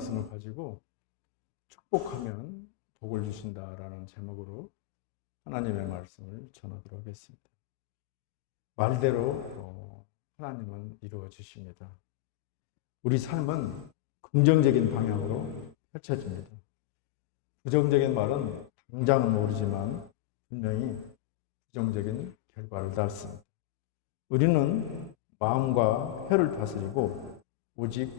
말씀을 가지고 축복하면 복을 주신다라는 제목으로 하나님의 말씀을 전하도록 하겠습니다. 말대로 하나님은 이루어 주십니다. 우리 삶은 긍정적인 방향으로 펼쳐집니다. 부정적인 말은 당장은 모르지만 분명히 부정적인 결과를 낳습니다. 우리는 마음과 혀를 다스리고 오직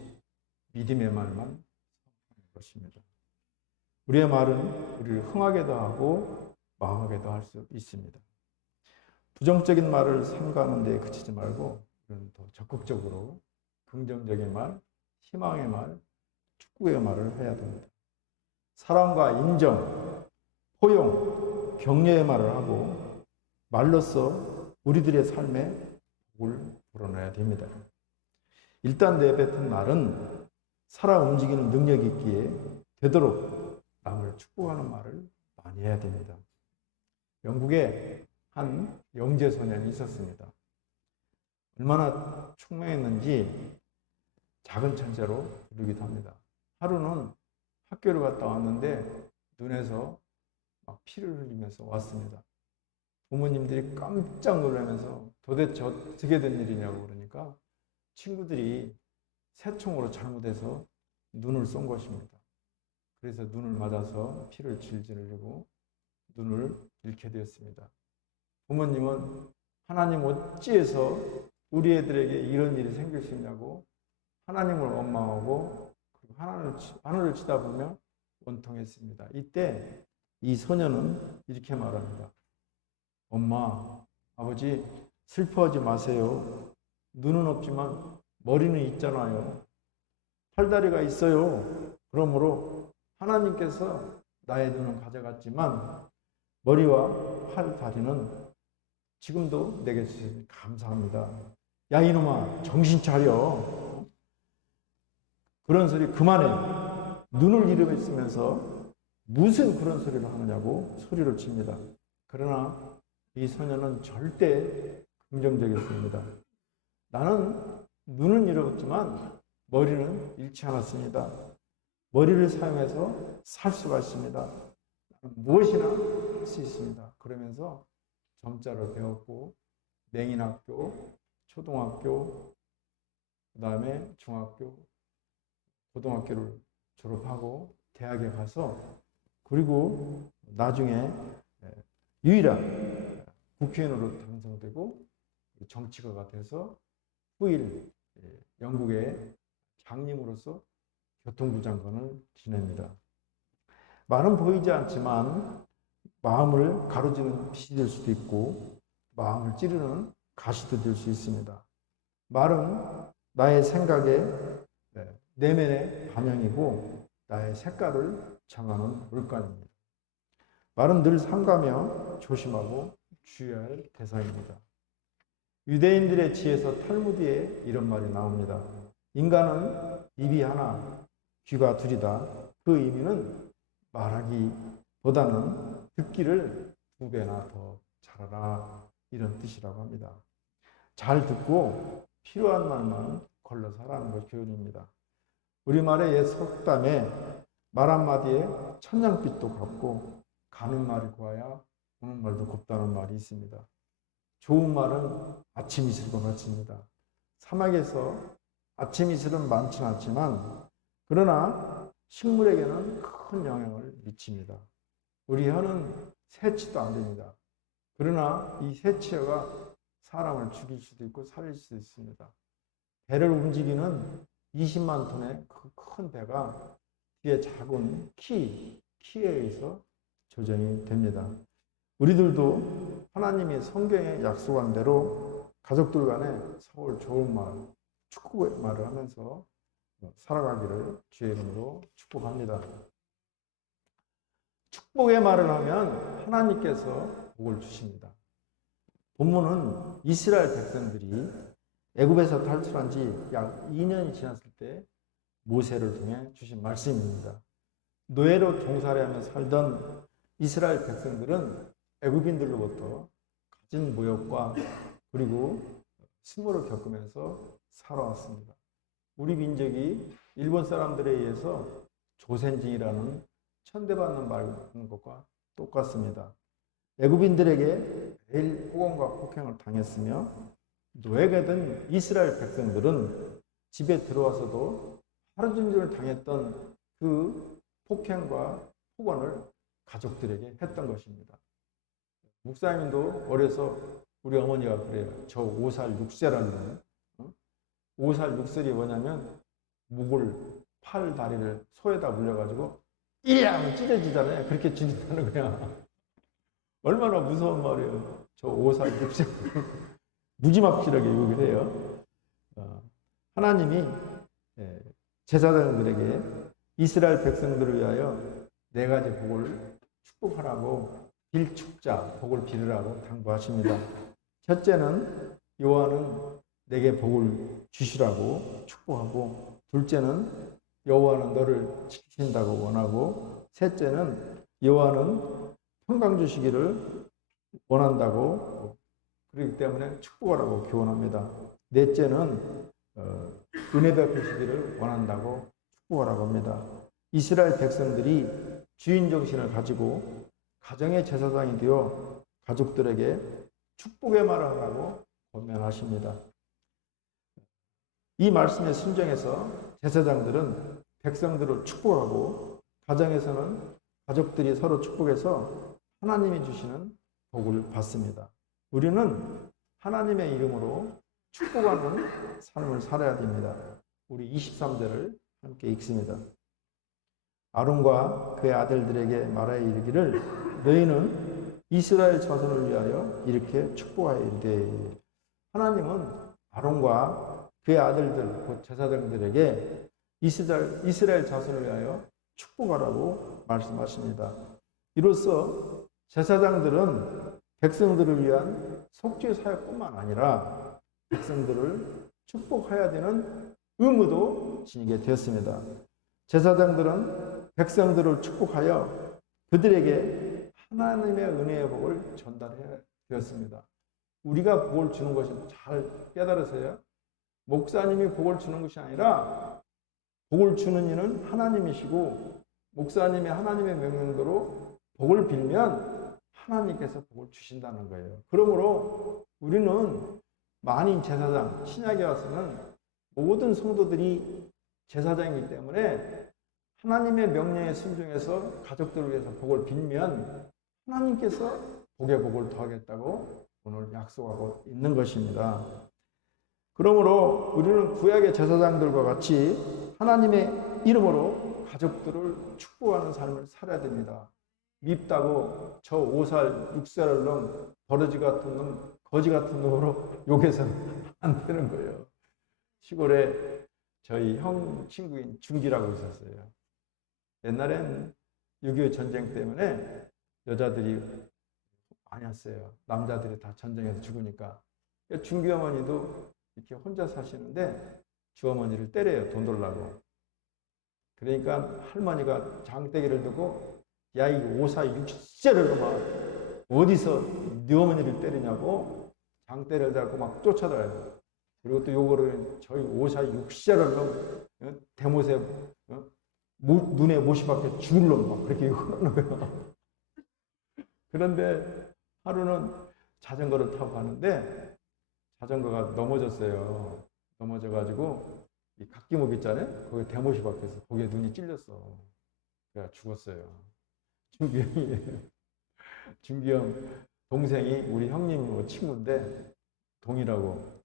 믿음의 말만 선포하는 것입니다. 우리의 말은 우리를 흥하게도 하고 망하게도 할 수 있습니다. 부정적인 말을 삼가하는 데 그치지 말고 우리는 더 적극적으로 긍정적인 말, 희망의 말, 축복의 말을 해야 됩니다. 사랑과 인정, 포용, 격려의 말을 하고 말로써 우리들의 삶에 복을 불어넣어야 됩니다. 일단 내뱉은 말은 살아 움직이는 능력이 있기에 되도록 남을 축복하는 말을 많이 해야 됩니다. 영국에 한 영재소년이 있었습니다. 얼마나 총명했는지 작은 천재로 부르기도 합니다. 하루는 학교를 갔다 왔는데 눈에서 막 피를 흘리면서 왔습니다. 부모님들이 깜짝 놀라면서 도대체 어떻게 된 일이냐고 그러니까 친구들이 새총으로 잘못해서 눈을 쏜 것입니다. 그래서 눈을 맞아서 피를 질질 흘리고 눈을 잃게 되었습니다. 부모님은 하나님 어찌해서 우리 애들에게 이런 일이 생길 수 있냐고 하나님을 원망하고 하늘을 치다보며 원통했습니다. 이때 이 소년은 이렇게 말합니다. 엄마, 아버지 슬퍼하지 마세요. 눈은 없지만 머리는 있잖아요. 팔다리가 있어요. 그러므로 하나님께서 나의 눈은 가져갔지만 머리와 팔, 다리는 지금도 내게 주시니 감사합니다. 야 이놈아 정신 차려. 그런 소리 그만해. 눈을 잃어버리면서 무슨 그런 소리를 하느냐고 소리를 칩니다. 그러나 이 소년은 절대 긍정적이었습니다. 나는 눈은 잃어버렸지만 머리는 잃지 않았습니다. 머리를 사용해서 살 수가 있습니다. 무엇이나 할 수 있습니다. 그러면서 점자를 배웠고 맹인학교, 초등학교, 그 다음에 중학교, 고등학교를 졸업하고 대학에 가서 그리고 나중에 유일한 국회의원으로 당선되고 정치가가 돼서 후일 영국의 장님으로서 교통부 장관을 지냅니다. 말은 보이지 않지만 마음을 가로지르는 빛이 될 수도 있고 마음을 찌르는 가시도 될 수 있습니다. 말은 나의 생각의 내면의 반영이고 나의 색깔을 정하는 물감입니다. 말은 늘 삼가며 조심하고 주의해야 할 대상입니다. 유대인들의 지에서 탈무드에 이런 말이 나옵니다. 인간은 입이 하나, 귀가 둘이다. 그 의미는 말하기보다는 듣기를 2배나 더 잘하라 이런 뜻이라고 합니다. 잘 듣고 필요한 말만 걸러서 하라는 것 교훈입니다. 우리말의 옛 속담에 말 한마디에 천냥빚도 갚고 가는 말이 고와야 오는 말도 곱다는 말이 있습니다. 좋은 말은 아침 이슬과 같습니다. 사막에서 아침 이슬은 많지는 않지만 그러나 식물에게는 큰 영향을 미칩니다. 우리 혀는 새치도 안 됩니다. 그러나 이 새치가 사람을 죽일 수도 있고 살릴 수도 있습니다. 배를 움직이는 20만 톤의 그 큰 배가 뒤에 작은 키에 의해서 조정이 됩니다. 우리들도 하나님이 성경에 약속한 대로 가족들 간에 서로 좋은 말, 축복의 말을 하면서 살아가기를 주의 이름으로 축복합니다. 축복의 말을 하면 하나님께서 복을 주십니다. 본문은 이스라엘 백성들이 애굽에서 탈출한 지 약 2년이 지났을 때 모세를 통해 주신 말씀입니다. 노예로 종살이하며 살던 이스라엘 백성들은 애굽인들로부터 가진 모욕과 그리고 수모를 겪으면서 살아왔습니다. 우리 민족이 일본 사람들에 의해서 조센징이라는 천대받는 말하는 것과 똑같습니다. 애굽인들에게 매일 폭언과 폭행을 당했으며 노예가 된 이스라엘 백성들은 집에 들어와서도 하루 종일 당했던 그 폭행과 폭언을 가족들에게 했던 것입니다. 목사님도 어려서 우리 어머니가 그래요. 저 5살 6세라는 5살 6살이 뭐냐면 목을 팔 다리를 소에다 물려가지고 이야 하면 찢어지잖아요. 그렇게 찢는다는 거야. 얼마나 무서운 말이에요. 저 5살 6세 무지막지하게 욕을 해요. 하나님이 제사장들에게 이스라엘 백성들을 위하여 네 가지 복을 축복하라고 빌축자 복을 빌으라고 당부하십니다. 첫째는 여호와는 내게 복을 주시라고 축복하고, 둘째는 여호와는 너를 지키신다고 원하고, 셋째는 여호와는 평강 주시기를 원한다고, 그렇기 때문에 축복하라고 교훈합니다. 넷째는 은혜 베푸시기를 원한다고 축복하라고 합니다. 이스라엘 백성들이 주인 정신을 가지고 가정의 제사장이 되어 가족들에게 축복의 말을 하라고 권면하십니다. 이 말씀에 순종해서 제사장들은 백성들을 축복하고, 가정에서는 가족들이 서로 축복해서 하나님이 주시는 복을 받습니다. 우리는 하나님의 이름으로 축복하는 삶을 살아야 됩니다. 우리 23절을 함께 읽습니다. 아론과 그의 아들들에게 말하여 이르기를 너희는 이스라엘 자손을 위하여 이렇게 축복하여 이르되. 하나님은 아론과 그의 아들들, 곧 제사장들에게 이스라엘 자손을 위하여 축복하라고 말씀하십니다. 이로써 제사장들은 백성들을 위한 속죄 사역뿐만 아니라 백성들을 축복해야 되는 의무도 지니게 되었습니다. 제사장들은 백성들을 축복하여 그들에게 하나님의 은혜의 복을 전달해야 되었습니다. 우리가 복을 주는 것이 잘 깨달으세요. 목사님이 복을 주는 것이 아니라 복을 주는 이는 하나님이시고, 목사님이 하나님의 명령대로 복을 빌면 하나님께서 복을 주신다는 거예요. 그러므로 우리는 만인 제사장, 신약에 와서는 모든 성도들이 제사장이기 때문에 하나님의 명령에 순종해서 가족들을 위해서 복을 빌면 하나님께서 복의 복을 더하겠다고 오늘 약속하고 있는 것입니다. 그러므로 우리는 구약의 제사장들과 같이 하나님의 이름으로 가족들을 축복하는 삶을 살아야 됩니다. 밉다고 저 5살, 6살을 놈, 버러지 같은 놈, 거지 같은 놈으로 욕해서는 안 되는 거예요. 시골에 저희 형 친구인 준기라고 있었어요. 옛날엔 6.25 전쟁 때문에 여자들이 많이 왔어요. 남자들이 다 전쟁에서 죽으니까. 준기 어머니도 이렇게 혼자 사시는데 주어머니를 때려요. 돈 벌라고. 그러니까 할머니가 장대기를 두고 야, 이 5사 6세를 막 어디서 네 어머니를 때리냐고 장대를 잡고 막 쫓아다녀요. 그리고 또 요거를 저희 5사 6세를 대못에 눈에 못이 박혀 죽을 놈 막 그렇게 욕을 하는 거예요. 그런데 하루는 자전거를 타고 가는데 자전거가 넘어졌어요. 넘어져가지고 이 각기목 있잖아요. 거기에 대못이 박혀서 거기에 눈이 찔렸어. 그래서 죽었어요. 준기 형 동생이 우리 형님 친구인데 동이라고.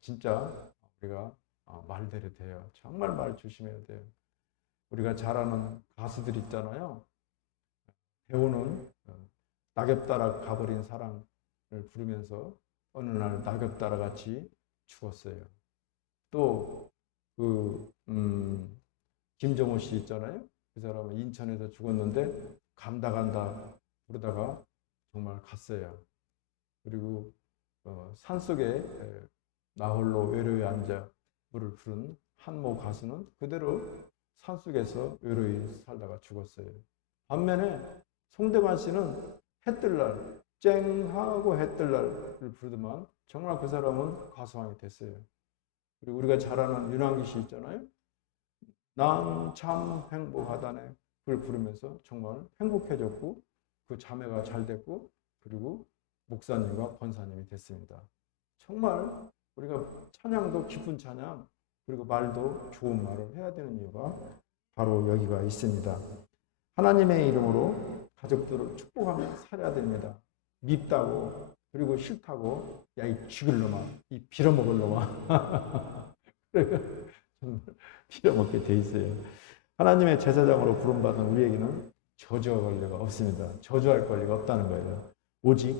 진짜 우리가 말대로 돼요. 정말 말 조심해야 돼요. 우리가 잘 아는 가수들 있잖아요. 배우는 낙엽 따라 가버린 사랑을 부르면서 어느 날 낙엽 따라 같이 죽었어요. 또 김정호 씨 있잖아요. 그 사람은 인천에서 죽었는데 간다 부르다가 정말 갔어요. 그리고 산속에 나 홀로 외로이 앉아 물을 부른 한모 가수는 그대로 산속에서 외로이 살다가 죽었어요. 반면에 송대관 씨는 해뜰날 쨍하고 해뜰날을 부르더만 정말 그 사람은 가수왕이 됐어요. 그리고 우리가 잘 아는 윤항기 씨 있잖아요. 난 참 행복하다네. 그걸 부르면서 정말 행복해졌고 그 자매가 잘 됐고 그리고 목사님과 권사님이 됐습니다. 정말 우리가 찬양도 기쁜 찬양 그리고 말도 좋은 말을 해야 되는 이유가 바로 여기가 있습니다. 하나님의 이름으로 가족들을 축복하며 살아야 됩니다. 밉다고 그리고 싫다고 야 이 죽을 놈아 이 빌어먹을 놈아 정말 빌어먹게 돼 있어요. 하나님의 제사장으로 부름받은 우리에게는 저주할 권리가 없습니다. 저주할 권리가 없다는 거예요. 오직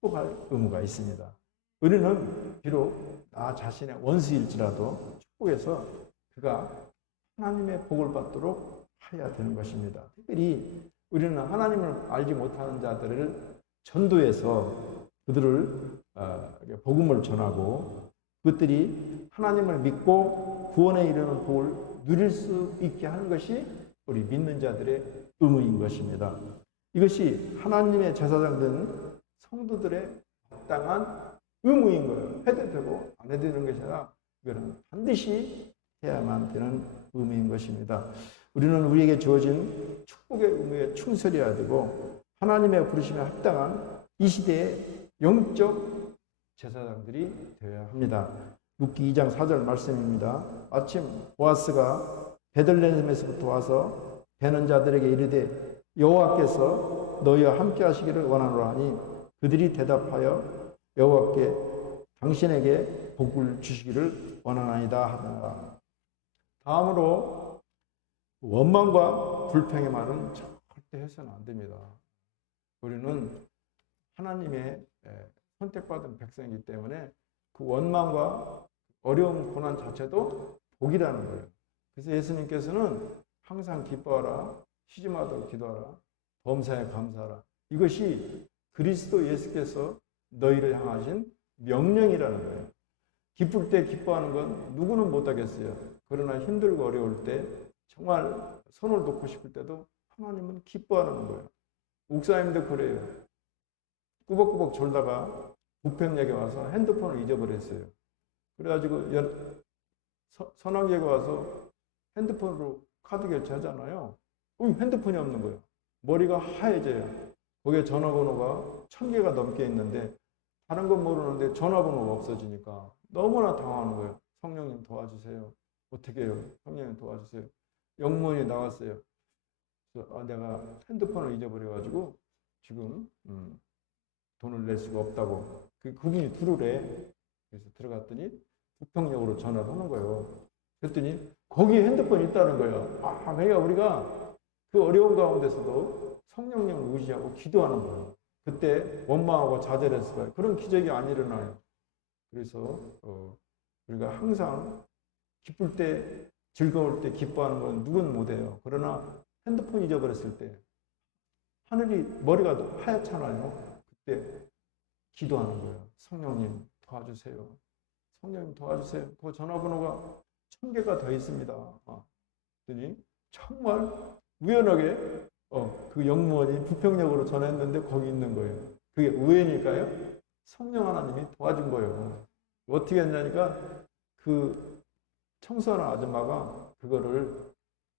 축복할 의무가 있습니다. 우리는 비록 나 자신의 원수일지라도 축복해서 그가 하나님의 복을 받도록 해야 되는 것입니다. 특별히 우리는 하나님을 알지 못하는 자들을 전도해서 그들을 복음을 전하고 그것들이 하나님을 믿고 구원에 이르는 복을 누릴 수 있게 하는 것이 우리 믿는 자들의 의무인 것입니다. 이것이 하나님의 제사장된 성도들의 마땅한 의무인 거예요. 해도 되고 안 해도 되는 것이 아니라 이거는 반드시 해야만 되는 의무인 것입니다. 우리는 우리에게 주어진 축복의 의무에 충실해야 되고 하나님의 부르심에 합당한 이 시대의 영적 제사장들이 되어야 합니다. 룻기 2장 4절 말씀입니다. 마침 보아스가 베들레헴에서부터 와서 베는 자들에게 이르되 여호와께서 너희와 함께 하시기를 원하노라 하니 그들이 대답하여 여호와께 당신에게 복을 주시기를 원하나이다 하더라. 다음으로 원망과 불평의 말은 절대 해서는 안 됩니다. 우리는 하나님의 선택받은 백성이기 때문에 그 원망과 어려움, 고난 자체도 복이라는 거예요. 그래서 예수님께서는 항상 기뻐하라, 쉬지마도 기도하라, 범사에 감사하라. 이것이 그리스도 예수께서 너희를 향하신 명령이라는 거예요. 기쁠 때 기뻐하는 건 누구는 못하겠어요. 그러나 힘들고 어려울 때 정말 손을 놓고 싶을 때도 하나님은 기뻐하는 거예요. 목사님도 그래요. 꾸벅꾸벅 졸다가 부평역에 와서 핸드폰을 잊어버렸어요. 그래가지고 선왕역에 와서 핸드폰으로 카드 결제하잖아요. 핸드폰이 없는 거예요. 머리가 하얘져요. 거기에 전화번호가 1000개가 넘게 있는데 다른 건 모르는데 전화번호가 없어지니까 너무나 당황하는 거예요. 성령님 도와주세요. 어떻게 해요? 성령님 도와주세요. 영문이 나왔어요. 그래서 내가 핸드폰을 잊어버려가지고 지금 돈을 낼 수가 없다고. 그분이 들으래. 그래서 들어갔더니 부평역으로 전화를 하는 거예요. 그랬더니 거기에 핸드폰이 있다는 거예요. 그러니까 우리가 그 어려운 가운데서도 성령님을 의지하고 기도하는 거예요. 그때 원망하고 좌절했을 거예요. 그런 기적이 안 일어나요. 그래서 우리가 항상 기쁠 때, 즐거울 때 기뻐하는 건 누군 못해요. 그러나 핸드폰 잊어버렸을 때 하늘이 머리가 하얗잖아요. 그때 기도하는 거예요. 성령님 도와주세요. 성령님 도와주세요. 그 전화번호가 1000개가 더 있습니다. 그랬더니 정말 우연하게 그 영무원이 부평역으로 전화했는데 거기 있는 거예요. 그게 우연일까요? 성령 하나님이 도와준 거예요. 어떻게 했냐니까 그 청소하는 아줌마가 그거를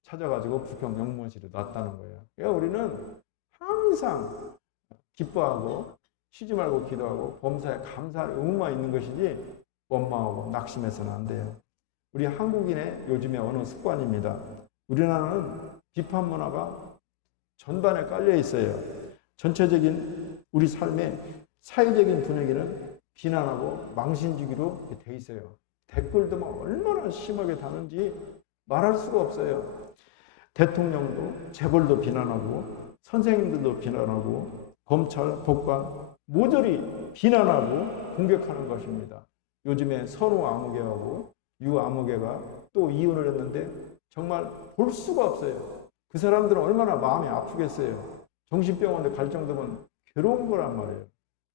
찾아가지고 부평 영무원실에 놨다는 거예요. 그러니까 우리는 항상 기뻐하고 쉬지 말고 기도하고 범사에 감사할 의무만 있는 것이지 원망하고 낙심해서는 안 돼요. 우리 한국인의 요즘의 어느 습관입니다. 우리나라는 비판 문화가 전반에 깔려 있어요. 전체적인 우리 삶의 사회적인 분위기는 비난하고 망신주기로 돼 있어요. 댓글도 막 얼마나 심하게 다는지 말할 수가 없어요. 대통령도 재벌도 비난하고 선생님들도 비난하고 검찰, 법관 모조리 비난하고 공격하는 것입니다. 요즘에 선우 아무개하고 유 아무개가 또 이혼을 했는데 정말 볼 수가 없어요. 그 사람들은 얼마나 마음이 아프겠어요. 정신병원에 갈 정도면 괴로운 거란 말이에요.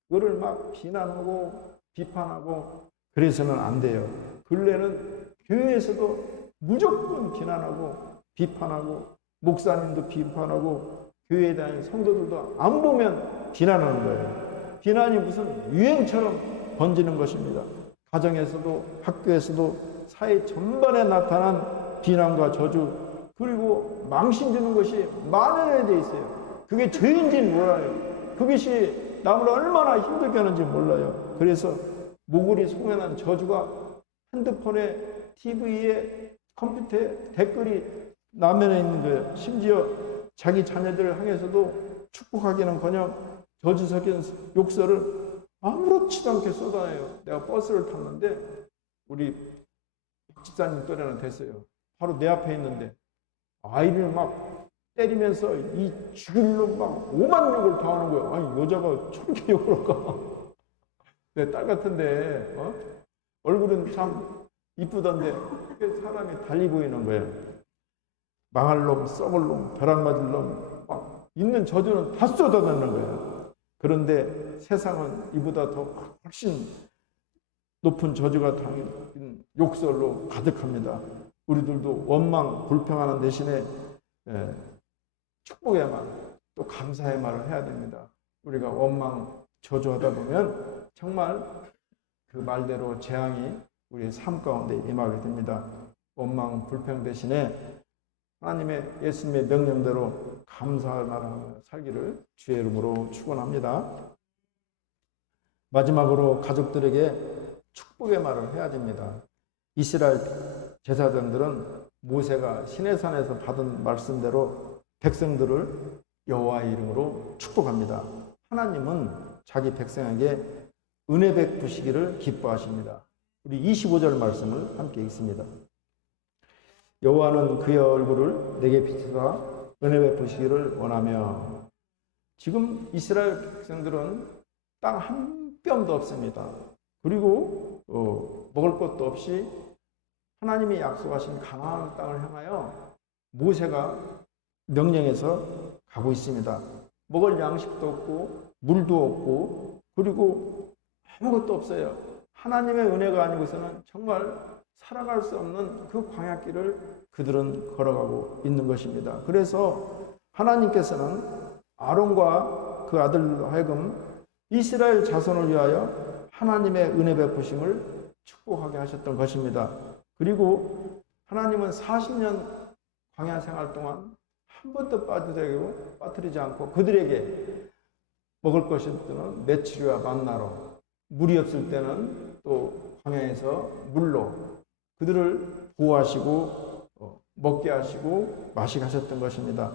그거를 막 비난하고 비판하고 그래서는 안 돼요. 근래는 교회에서도 무조건 비난하고 비판하고 목사님도 비판하고 교회에 다니는 성도들도 안 보면 비난하는 거예요. 비난이 무슨 유행처럼 번지는 것입니다. 가정에서도 학교에서도 사회 전반에 나타난 비난과 저주 그리고 망신 주는 것이 만연해 돼 있어요. 그게 죄인지는 몰라요. 그것이 남을 얼마나 힘들게 하는지 몰라요. 그래서 모글이 송연한 저주가 핸드폰에, TV에, 컴퓨터에 댓글이 남연해 있는 거예요. 심지어 자기 자녀들을 향해서도 축복하기는커녕 저주 섞인 욕설을 아무렇지도 않게 쏟아내요. 내가 버스를 탔는데 우리 집사님 또래는 됐어요. 바로 내 앞에 있는데 아이를 막 때리면서 이 죽일로 막 오만 욕을 다 하는 거예요. 아니 여자가 저렇게 욕을 할까? 내 딸 같은데 얼굴은 참 이쁘던데 사람이 달리 보이는 거예요. 망할 놈, 썩을 놈, 벼락 맞을 놈, 막 있는 저주는 다 쏟아내는 거예요. 그런데 세상은 이보다 더 훨씬 높은 저주가 담긴 욕설로 가득합니다. 우리들도 원망, 불평하는 대신에 축복의 말, 또 감사의 말을 해야 됩니다. 우리가 원망, 저주하다 보면 정말 그 말대로 재앙이 우리의 삶 가운데 임하게 됩니다. 원망, 불평 대신에 하나님의 예수님의 명령대로 감사할 말하며 살기를 주의 이름으로 축원합니다. 마지막으로 가족들에게 축복의 말을 해야 됩니다. 이스라엘 제사장들은 모세가 시내산에서 받은 말씀대로 백성들을 여호와의 이름으로 축복합니다. 하나님은 자기 백성에게 은혜 베푸시기를 기뻐하십니다. 우리 25절 말씀을 함께 읽습니다. 여호와는 그의 얼굴을 내게 비추사 은혜 베푸시기를 원하며. 지금 이스라엘 백성들은 땅 한 뼘도 없습니다. 그리고 먹을 것도 없이 하나님이 약속하신 가나안 땅을 향하여 모세가 명령해서 가고 있습니다. 먹을 양식도 없고 물도 없고 그리고 아무것도 없어요. 하나님의 은혜가 아니고서는 정말 살아갈 수 없는 그 광야길을 그들은 걸어가고 있는 것입니다. 그래서 하나님께서는 아론과 그 아들로 하여금 이스라엘 자손을 위하여 하나님의 은혜 베푸심을 축복하게 하셨던 것입니다. 그리고 하나님은 40년 광야 생활 동안 한 번도 빠뜨리지 않고 그들에게 먹을 것이 없을 때는 메추리와 만나로, 물이 없을 때는 또 광야에서 물로 그들을 보호하시고 먹게 하시고 마시게 하셨던 것입니다.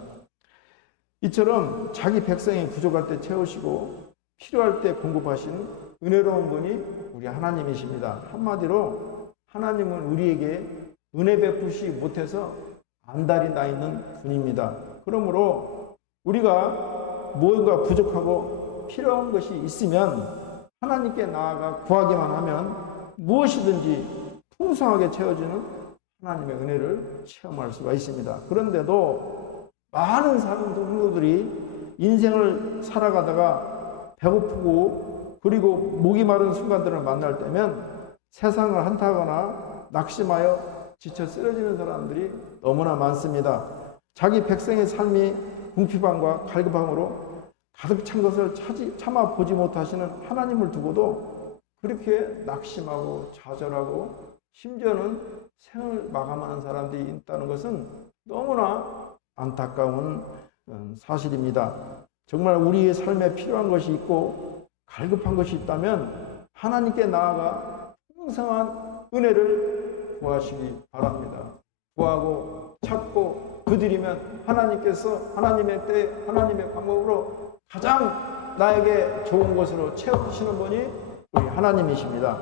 이처럼 자기 백성이 부족할 때 채우시고 필요할 때 공급하신 은혜로운 분이 우리 하나님이십니다. 한마디로 하나님은 우리에게 은혜 베푸시 못해서 안달이 나 있는 분입니다. 그러므로 우리가 무언가 부족하고 필요한 것이 있으면 하나님께 나아가 구하기만 하면 무엇이든지 풍성하게 채워주는 하나님의 은혜를 체험할 수가 있습니다. 그런데도 많은 성도들이 인생을 살아가다가 배고프고 그리고 목이 마른 순간들을 만날 때면 세상을 한탄하거나 낙심하여 지쳐 쓰러지는 사람들이 너무나 많습니다. 자기 백성의 삶이 궁핍함과 갈급함으로 가득 찬 것을 참아 보지 못하시는 하나님을 두고도 그렇게 낙심하고 좌절하고 심지어는 생을 마감하는 사람들이 있다는 것은 너무나 안타까운 사실입니다. 정말 우리의 삶에 필요한 것이 있고 갈급한 것이 있다면 하나님께 나아가 풍성한 은혜를 구하시기 바랍니다. 구하고 찾고 그들이면 하나님께서 하나님의 때 하나님의 방법으로 가장 나에게 좋은 것으로 채워주시는 분이 우리 하나님이십니다.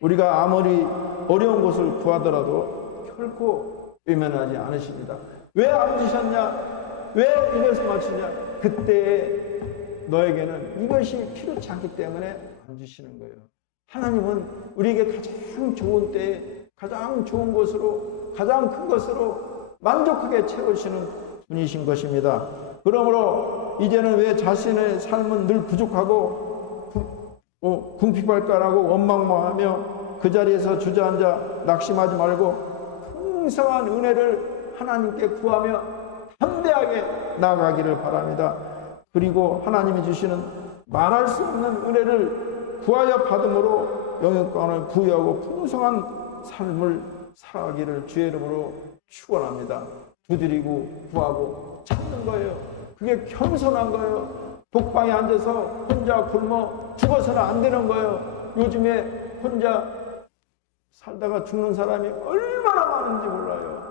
우리가 아무리 어려운 것을 구하더라도 결코 외면하지 않으십니다. 왜 안 주셨냐? 왜 이것을 맞추냐? 그때 너에게는 이것이 필요치 않기 때문에 안 주시는 거예요. 하나님은 우리에게 가장 좋은 때에 가장 좋은 것으로 가장 큰 것으로 만족하게 채우시는 분이신 것입니다. 그러므로 이제는 왜 자신의 삶은 늘 부족하고 궁핍할까라고 원망만 하며 그 자리에서 주저앉아 낙심하지 말고 풍성한 은혜를 하나님께 구하며 담대하게 나아가기를 바랍니다. 그리고 하나님이 주시는 말할 수 없는 은혜를 구하여 받음으로 영역권을 부여하고 풍성한 삶을 살아가기를 주의 이름으로 축원합니다. 두드리고 구하고 찾는 거예요. 그게 겸손한 거예요. 독방에 앉아서 혼자 굶어 죽어서는 안 되는 거예요. 요즘에 혼자 살다가 죽는 사람이 얼마나 많은지 몰라요.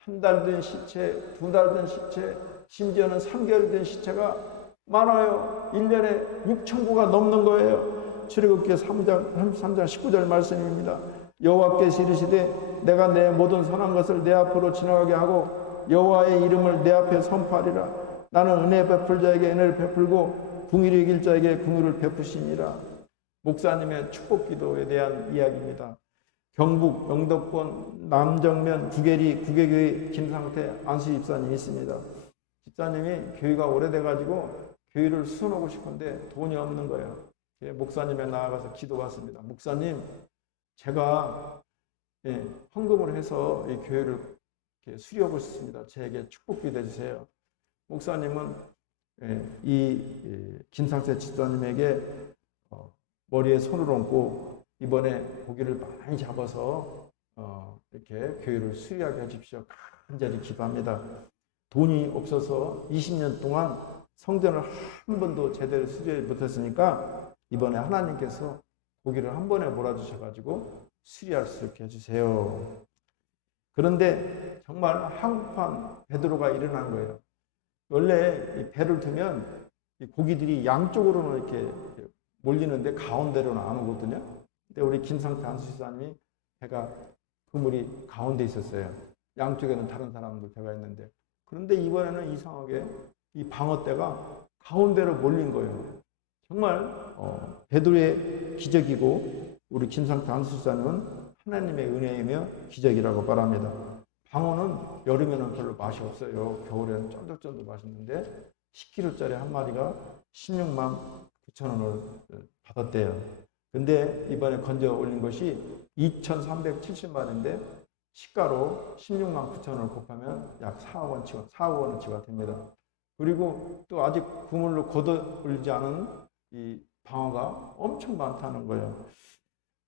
한 달 된 시체, 2달 된 시체, 심지어는 3개월 된 시체가 많아요. 1년에 6천 구가 넘는 거예요. 출애굽기 3장 19절 말씀입니다. 여호와께서 이르시되 내가 내 모든 선한 것을 내 앞으로 지나가게 하고 여호와의 이름을 내 앞에 선포하리라. 나는 은혜 베풀 자에게 은혜를 베풀고 궁의를 이길 자에게 궁의를 베푸시니라. 목사님의 축복 기도에 대한 이야기입니다. 경북 영덕권 남정면 구계리 구계교회 김상태 안수 집사님이 있습니다. 집사님이 교회가 오래돼가지고 교회를 수선하고 싶은데 돈이 없는 거예요. 목사님에 나아가서 기도했습니다. 목사님, 제가 헌금을 해서 이 교회를 수리하고 싶습니다. 제게 축복 기도해 주세요. 목사님은 이 김상태 집사님에게 머리에 손을 얹고 이번에 고기를 많이 잡아서 이렇게 교회를 수리하게 해주십시오. 간절히 기도합니다. 돈이 없어서 20년 동안 성전을 한 번도 제대로 수리하지 못했으니까 이번에 하나님께서 고기를 한 번에 몰아주셔가지고 수리할 수 있게 해주세요. 그런데 정말 한국판 베드로가 일어난 거예요. 원래 이 배를 두면 이 고기들이 양쪽으로는 이렇게 몰리는데 가운데로는 안 오거든요. 근데 우리 김상태 안수사님이 배가 그물이 가운데 있었어요. 양쪽에는 다른 사람들 배가 있는데, 그런데 이번에는 이상하게 이 방어대가 가운데로 몰린 거예요. 정말 베드로의 기적이고 우리 김상태 안수사님은 하나님의 은혜이며 기적이라고 말합니다. 방어는 여름에는 별로 맛이 없어요. 겨울에는 쫀득쫀득 맛있는데 10kg짜리 한 마리가 16만 9천 원을 받았대요. 근데 이번에 건져 올린 것이 2,370마리인데 시가로 16만 9천 원을 곱하면 약 4억 원어치가 됩니다. 그리고 또 아직 그물로 걷어 올리지 않은 이 방어가 엄청 많다는 거예요.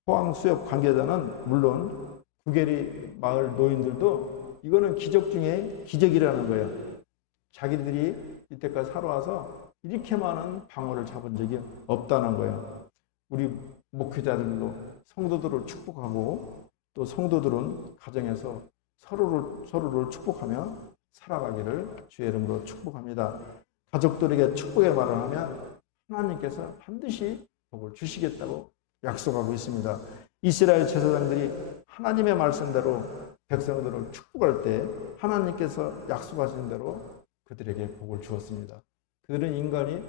포항수협 관계자는 물론 구계리 마을 노인들도 이거는 기적 중에 기적이라는 거예요. 자기들이 이때까지 살아와서 이렇게 많은 방어를 잡은 적이 없다는 거예요. 우리 목회자들도 성도들을 축복하고 또 성도들은 가정에서 서로를 축복하며 살아가기를 주의 이름으로 축복합니다. 가족들에게 축복의 말을 하면 하나님께서 반드시 복을 주시겠다고 약속하고 있습니다. 이스라엘 제사장들이 하나님의 말씀대로 백성들을 축복할 때 하나님께서 약속하신 대로 그들에게 복을 주었습니다. 그들은 인간이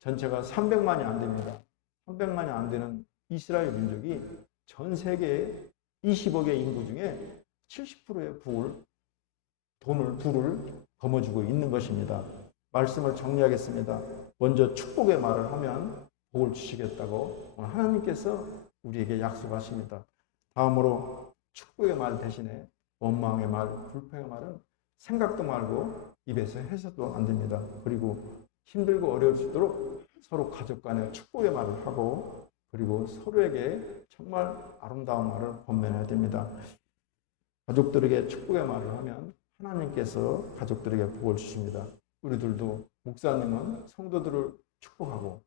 전체가 300만이 안 됩니다. 300만이 안 되는 이스라엘 민족이 전 세계의 20억의 인구 중에 70%의 부를 거머쥐고 있는 것입니다. 말씀을 정리하겠습니다. 먼저 축복의 말을 하면 복을 주시겠다고 하나님께서 우리에게 약속하십니다. 다음으로 축복의 말 대신에 원망의 말, 불평의 말은 생각도 말고 입에서 해서도 안 됩니다. 그리고 힘들고 어려울수록 서로 가족 간에 축복의 말을 하고 그리고 서로에게 정말 아름다운 말을 권면해야 됩니다. 가족들에게 축복의 말을 하면 하나님께서 가족들에게 복을 주십니다. 우리들도 목사님은 성도들을 축복하고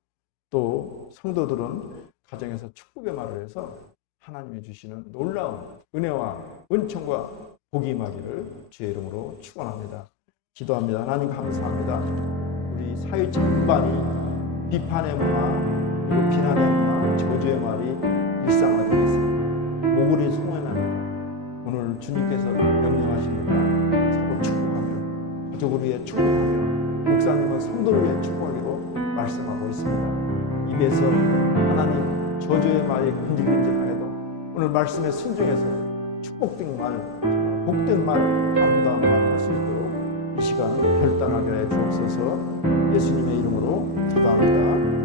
또 성도들은 가정에서 축복의 말을 해서 하나님이 주시는 놀라운 은혜와 은총과 복이 임하기를 주의 이름으로 축원합니다. 기도합니다. 하나님 감사합니다. 우리 사회 전반이 비판의 문화, 그리고 비난의 문화, 저주의 말이 일상화되어 있습니다. 모글이 송원하는 오늘 주님께서 명령하십니다. 서로 축복하며 가족을 위해 축복하며 목사님은 성도를 위해 축복하기로 말씀하고 있습니다. 입에서 하나님 저주의 말이 근질근질하여도 오늘 말씀에 순종해서 축복된 말, 복된 말, 아름다운 말 할 수 있도록 이 시간 결단하게 해 주옵소서. 예수님의 이름으로 기도합니다.